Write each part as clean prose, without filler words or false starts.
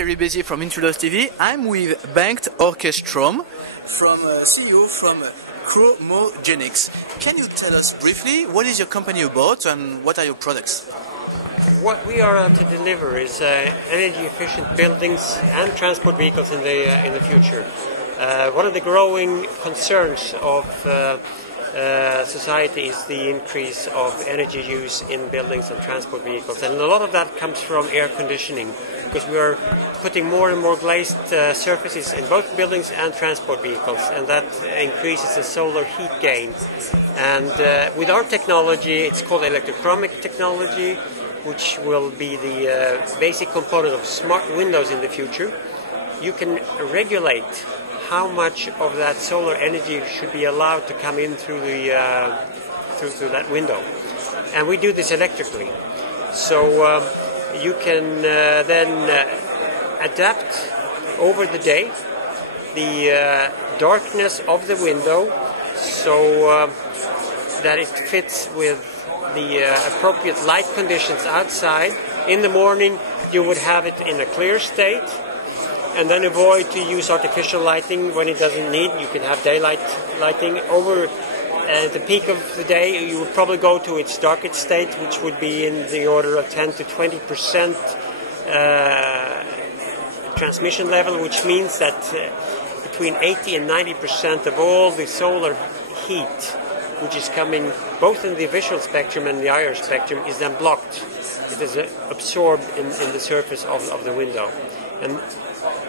Terry Bézier from Intruders TV. I'm with Bengt Äkerström, CEO from Chromogenics. Can you tell us briefly what is your company about and what are your products? What we are out to deliver is energy efficient buildings and transport vehicles in the future. One of the growing concerns of society is the increase of energy use in buildings and transport vehicles, and a lot of that comes from air conditioning, because we are putting more and more glazed surfaces in both buildings and transport vehicles, and that increases the solar heat gain. And with our technology, it's called electrochromic technology, which will be the basic component of smart windows in the future. You can regulate how much of that solar energy should be allowed to come in through that window, and we do this electrically. So you can then adapt over the day the darkness of the window so that it fits with the appropriate light conditions outside. In the morning you would have it in a clear state, and then avoid to use artificial lighting when it doesn't need. You can have daylight lighting. Over the peak of the day, you would probably go to its darkest state, which would be in the order of 10 to 20% transmission level, which means that between 80 and 90% of all the solar heat, which is coming both in the visual spectrum and the IR spectrum, is then blocked. It is absorbed in the surface of the window. And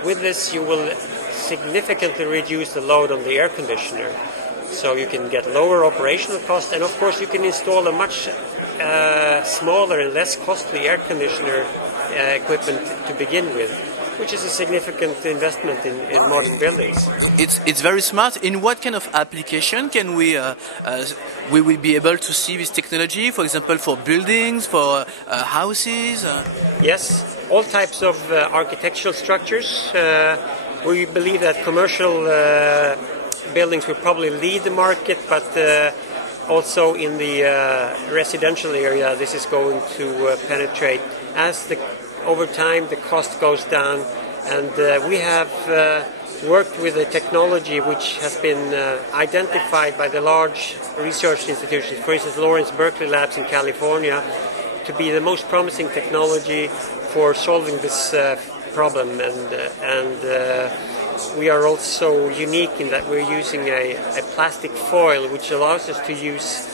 with this, you will significantly reduce the load on the air conditioner. So you can get lower operational costs, and of course you can install a much smaller and less costly air conditioner equipment to begin with, which is a significant investment in modern buildings. It's very smart. In what kind of application can we will be able to see this technology? For example, for buildings, for houses? Yes, all types of architectural structures. We believe that commercial buildings will probably lead the market, but also in the residential area this is going to penetrate as over time the cost goes down. And we have worked with a technology which has been identified by the large research institutions, for instance Lawrence Berkeley Labs in California, to be the most promising technology for solving this problem. And we are also unique in that we're using a plastic foil which allows us to use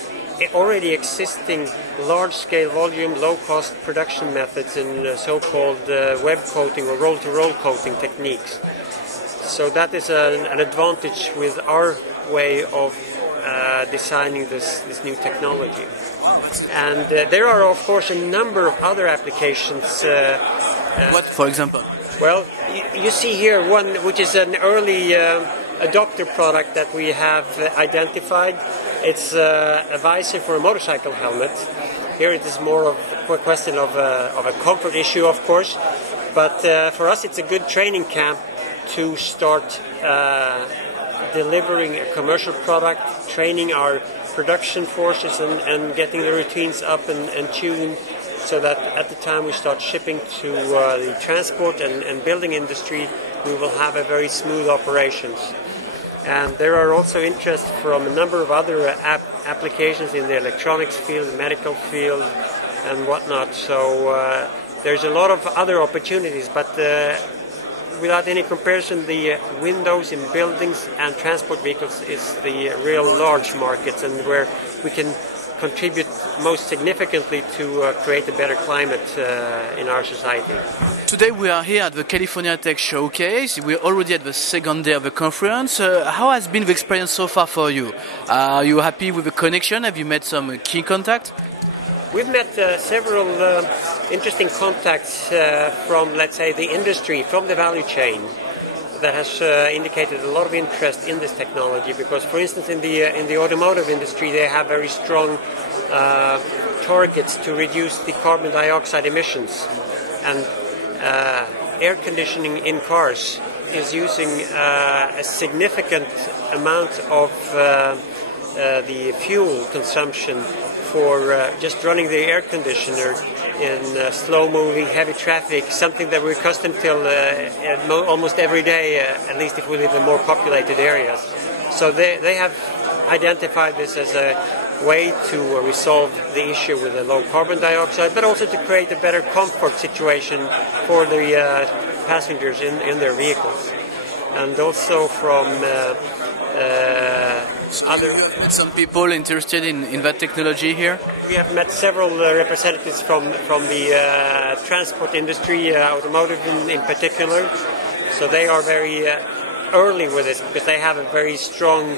already existing large-scale volume, low-cost production methods in so-called web coating or roll-to-roll coating techniques. So that is an advantage with our way of designing this new technology. And there are, of course, a number of other applications. What, for example? Well, you see here one which is an early adopter product that we have identified. It's a visor for a motorcycle helmet. Here it is more of a question of a comfort issue, of course, but for us it's a good training camp to start delivering a commercial product, training our production forces and getting the routines up and tuned, so that at the time we start shipping to the transport and building industry, we will have a very smooth operations. And there are also interest from a number of other applications in the electronics field, the medical field, and whatnot. So there's a lot of other opportunities, but without any comparison, the windows in buildings and transport vehicles is the real large markets, and where we can contribute most significantly to create a better climate in our society. Today we are here at the California Tech Showcase. We're already at the second day of the conference. How has been the experience so far for you? Are you happy with the connection? Have you met some key contacts? We've met several interesting contacts from, let's say, the industry, from the value chain, that has indicated a lot of interest in this technology. Because, for instance, in the automotive industry, they have very strong targets to reduce the carbon dioxide emissions, and air conditioning in cars is using a significant amount of the fuel consumption for just running the air conditioner slow-moving, heavy traffic, something that we're accustomed to almost every day, at least if we live in more populated areas. So they have identified this as a way to resolve the issue with the low carbon dioxide, but also to create a better comfort situation for the passengers in their vehicles. And also from other... You have met some people interested in that technology here? We have met several representatives from the transport industry, automotive in particular. So they are very early with this because they have a very strong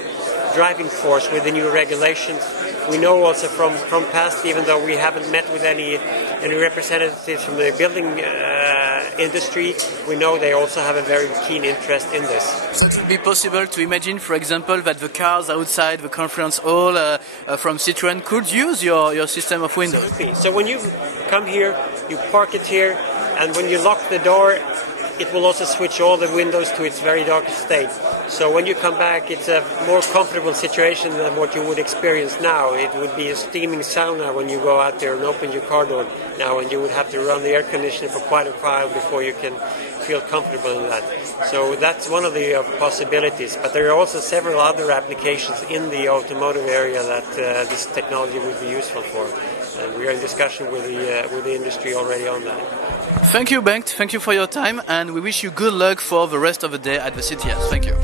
driving force with the new regulations. We know also from past, even though we haven't met with any representatives from the building industry, we know they also have a very keen interest in this. So it would be possible to imagine, for example, that the cars outside the conference hall from Citroën could use your system of windows? Absolutely. So when you come here, you park it here, and when you lock the door, it will also switch all the windows to its very darkest state. So when you come back, it's a more comfortable situation than what you would experience now. It would be a steaming sauna when you go out there and open your car door now, and you would have to run the air conditioner for quite a while before you can feel comfortable in that. So that's one of the possibilities. But there are also several other applications in the automotive area that this technology would be useful for. And we are in discussion with the industry already on that. Thank you, Bengt. Thank you for your time, and we wish you good luck for the rest of the day at the CTS. Thank you.